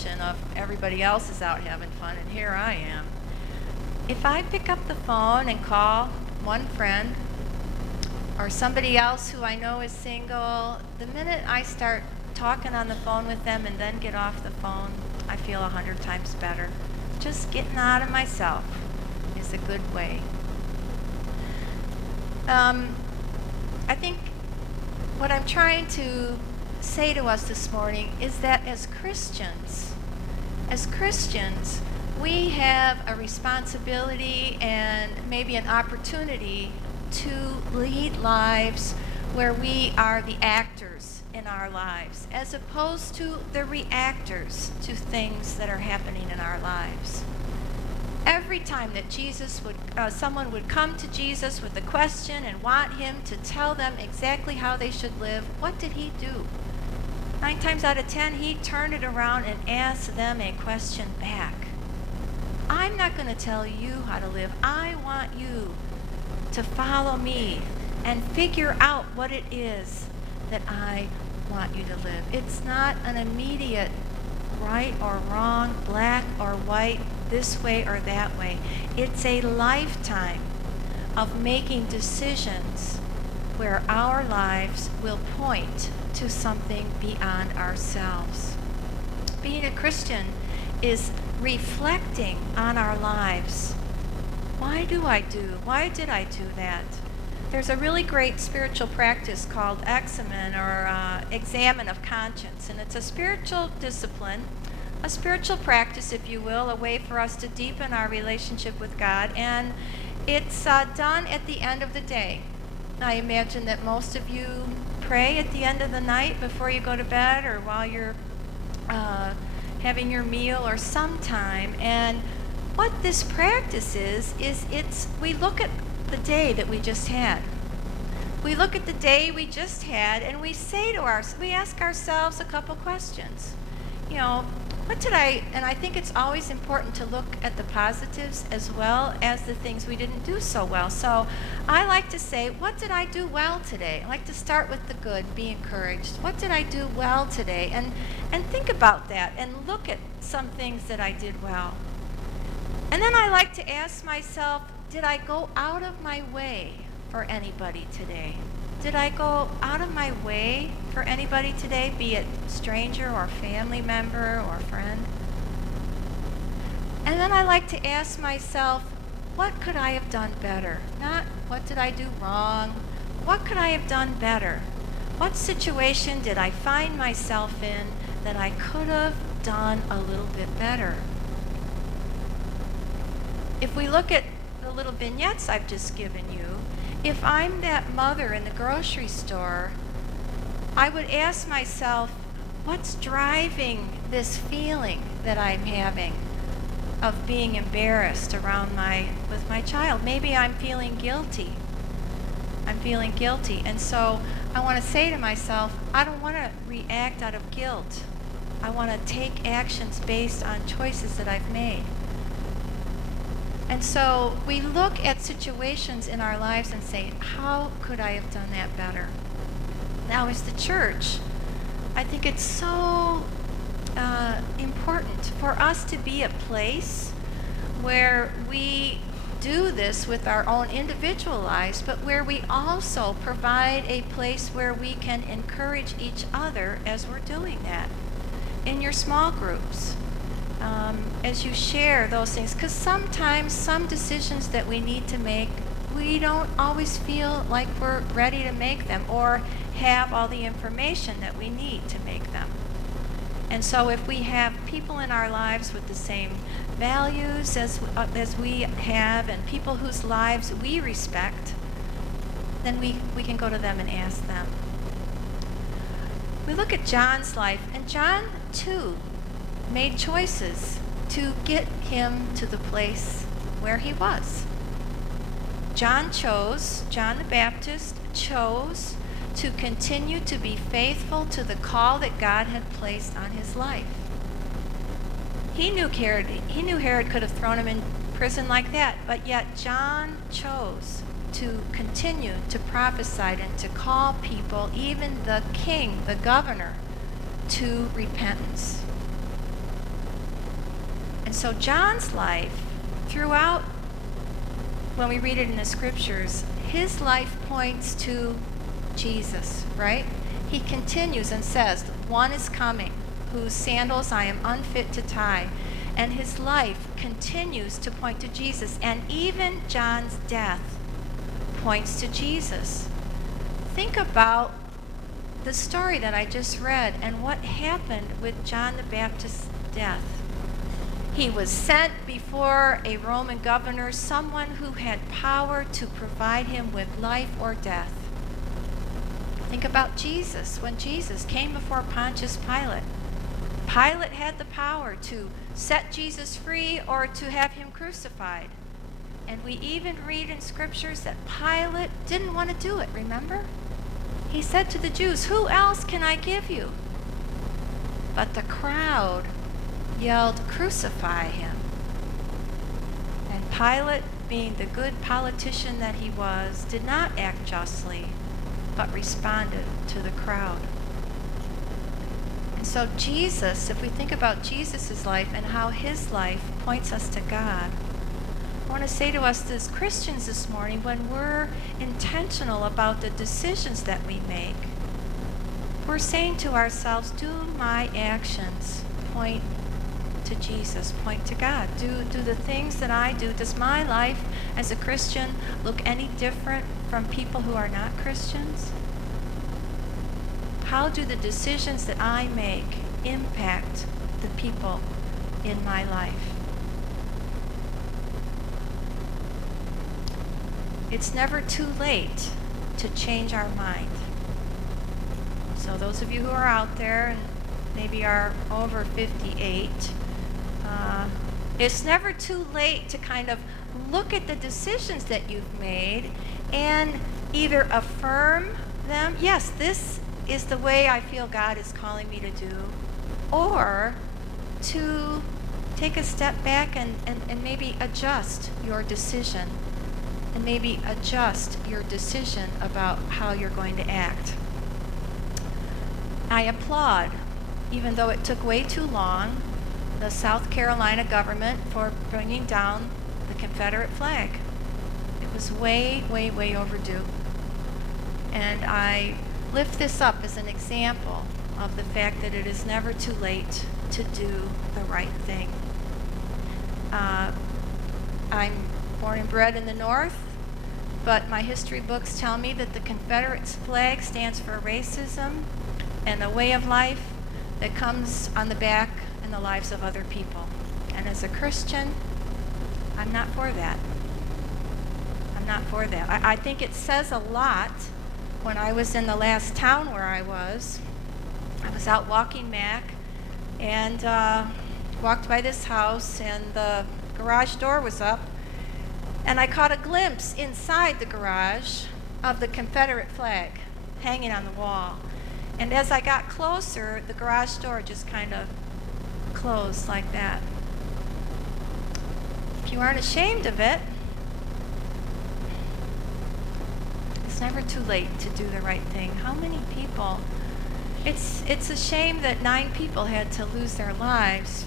situation of everybody else is out having fun and here I am. If I pick up the phone and call one friend or somebody else who I know is single, the minute I start talking on the phone with them and then get off the phone, I feel 100 times better. Just getting out of myself is a good way. I think what I'm trying to say to us this morning is that as Christians, we have a responsibility and maybe an opportunity to lead lives where we are the actors in our lives, as opposed to the reactors to things that are happening in our lives. Every time that someone would come to Jesus with a question and want him to tell them exactly how they should live, what did he do? 9 times out of 10, he turned it around and asked them a question back. I'm not going to tell you how to live. I want you to follow me and figure out what it is that I want you to live. It's not an immediate right or wrong, black or white, this way or that way. It's a lifetime of making decisions where our lives will point to something beyond ourselves. Being a Christian is reflecting on our lives. Why did I do that? There's a really great spiritual practice called examen or examine of conscience, and it's a spiritual discipline, a spiritual practice, if you will, a way for us to deepen our relationship with God, and it's done at the end of the day. I imagine that most of you pray at the end of the night before you go to bed or while you're having your meal or sometime. And what this practice is we look at the day that we just had. We look at the day we just had and we ask ourselves a couple questions. And I think it's always important to look at the positives as well as the things we didn't do so well. So I like to say, what did I do well today? I like to start with the good, be encouraged. What did I do well today? And think about that and look at some things that I did well. And then I like to ask myself, did I go out of my way for anybody today? Did I go out of my way for anybody today, be it stranger or family member or friend? And then I like to ask myself, what could I have done better? Not what did I do wrong? What could I have done better? What situation did I find myself in that I could have done a little bit better? If we look at the little vignettes I've just given you, if I'm that mother in the grocery store, I would ask myself, what's driving this feeling that I'm having of being embarrassed with my child? Maybe I'm feeling guilty. And so I want to say to myself, I don't want to react out of guilt. I want to take actions based on choices that I've made. And so we look at situations in our lives and say, how could I have done that better? Now, as the church, I think it's so important for us to be a place where we do this with our own individual lives, but where we also provide a place where we can encourage each other as we're doing that in your small groups. As you share those things, because sometimes some decisions that we need to make, we don't always feel like we're ready to make them or have all the information that we need to make them. And so if we have people in our lives with the same values as we have and people whose lives we respect, then we can go to them and ask them. We look at John's life, and John too made choices to get him to the place where he was. John the Baptist chose to continue to be faithful to the call that God had placed on his life. He knew Herod could have thrown him in prison like that, but yet John chose to continue to prophesy and to call people, even the king, the governor, to repentance. And so John's life, throughout, when we read it in the scriptures, his life points to Jesus, right? He continues and says, "One is coming, whose sandals I am unfit to tie." And his life continues to point to Jesus. And even John's death points to Jesus. Think about the story that I just read and what happened with John the Baptist's death. He was sent before a Roman governor, someone who had power to provide him with life or death. Think about Jesus. When Jesus came before Pontius Pilate, Pilate had the power to set Jesus free or to have him crucified. And we even read in scriptures that Pilate didn't want to do it, remember? He said to the Jews, "Who else can I give you?" But the crowd yelled, "Crucify him." And Pilate, being the good politician that he was, did not act justly, but responded to the crowd. And so Jesus, if we think about Jesus' life and how his life points us to God, I want to say to us as Christians this morning, when we're intentional about the decisions that we make, we're saying to ourselves, do my actions point to Jesus, point to God? Do the things that I do, does my life as a Christian look any different from people who are not Christians? How do the decisions that I make impact the people in my life? It's never too late to change our mind. So those of you who are out there and maybe are over 58, it's never too late to kind of look at the decisions that you've made and either affirm them, yes, this is the way I feel God is calling me to do, or to take a step back and maybe adjust your decision, and maybe adjust your decision about how you're going to act. I applaud, even though it took way too long, the South Carolina government for bringing down the Confederate flag. It was way, way, way overdue. And I lift this up as an example of the fact that it is never too late to do the right thing. I'm born and bred in the North, but my history books tell me that the Confederate flag stands for racism and a way of life that comes on the back and the lives of other people. And as a Christian, I'm not for that. I'm not for that. I think it says a lot. When I was in the last town where I was out walking Mac and walked by this house, and the garage door was up, and I caught a glimpse inside the garage of the Confederate flag hanging on the wall. And as I got closer, the garage door just kind of closed like that. If you aren't ashamed of it, it's never too late to do the right thing. How many people? It's a shame that 9 people had to lose their lives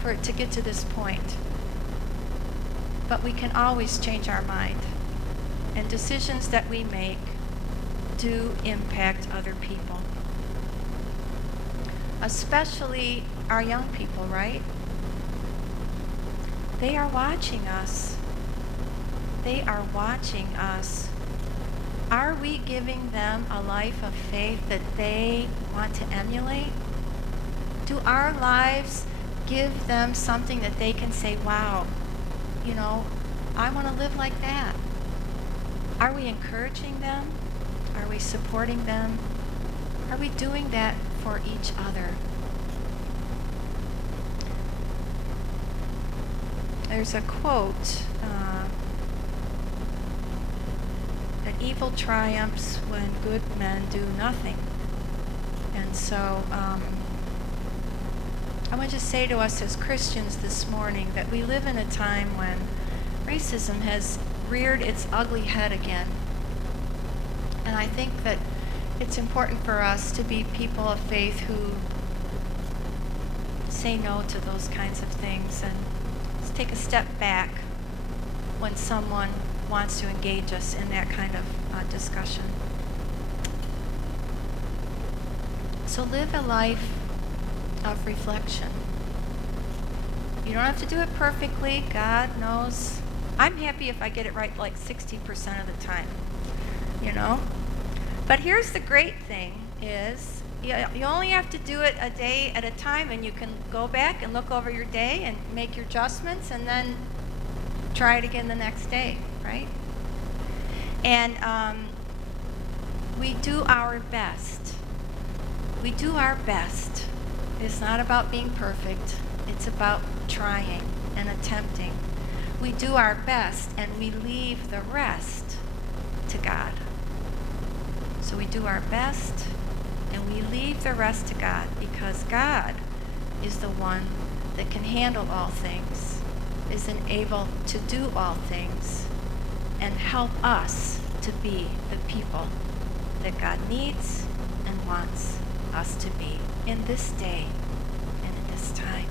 for it to get to this point. But we can always change our mind. And decisions that we make do impact other people. Especially our young people, right? They are watching us. They are watching us. Are we giving them a life of faith that they want to emulate? Do our lives give them something that they can say, wow, you know, I want to live like that? Are we encouraging them? Are we supporting them? Are we doing that for each other? There's a quote that evil triumphs when good men do nothing. And so I want to say to us as Christians this morning that we live in a time when racism has reared its ugly head again. And I think that it's important for us to be people of faith who say no to those kinds of things and let's take a step back when someone wants to engage us in that kind of discussion. So live a life of reflection. You don't have to do it perfectly. God knows. I'm happy if I get it right like 60% of the time, you know? But here's the great thing is you only have to do it a day at a time, and you can go back and look over your day and make your adjustments and then try it again the next day, right? And we do our best. We do our best. It's not about being perfect. It's about trying and attempting. We do our best and we leave the rest to God. So we do our best and we leave the rest to God, because God is the one that can handle all things, is able to do all things, and help us to be the people that God needs and wants us to be in this day and in this time.